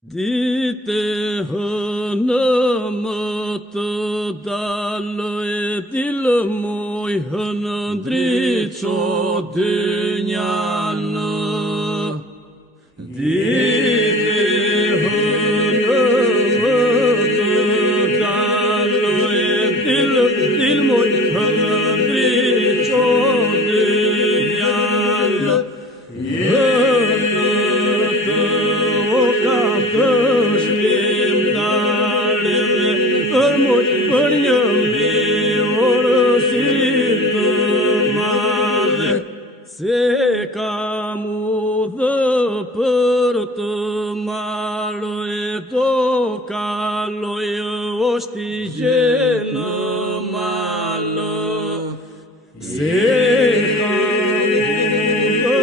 Dite hënë më të dalë e tilë moj hënë ndriqo dy njanë. Dite hënë më të dalë e tilë moj hënë ndriqo dy njanë. Për një mirësi të madhe, se kam udhë për të marrë e do kaloj oshtigje në malë. Se kam udhë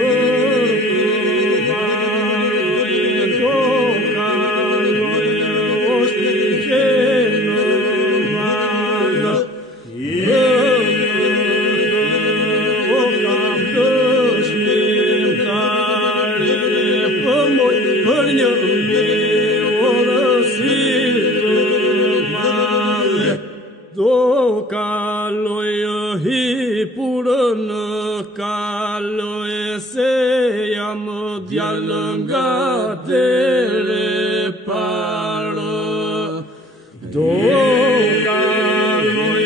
për të marrë e do kaloj oshtigje për një mirësi të madhe, do kaloj hipur në kaloj se jam djalë nga dere parë. Do kaloj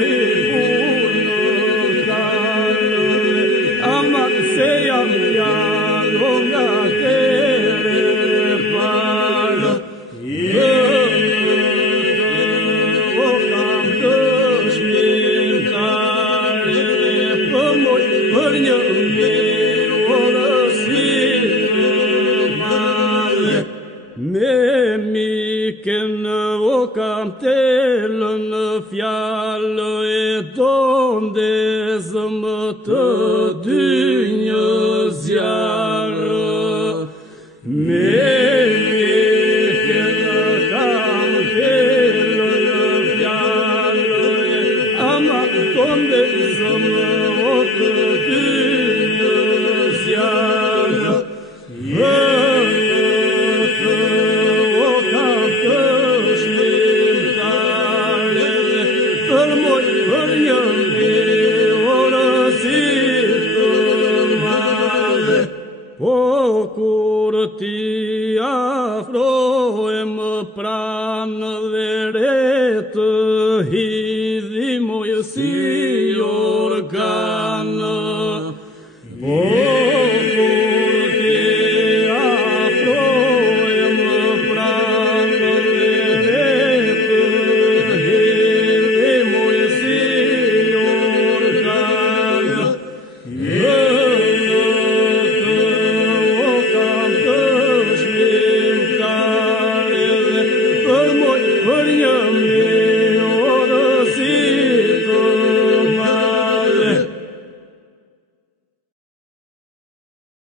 hipur në kaloj, ama se jam djalë nga dere parë. Kam të shpirtare për një mirësi të madhe. Me miken o kam telë në fjallë e donde zëmë të dy një zjarë. Me miken kam telë në fjallë e ama donde zëmë o të dy një zjarë. Për një mirësi të madhe, po kur ti afrohem pranë dhe re të hidhi moj si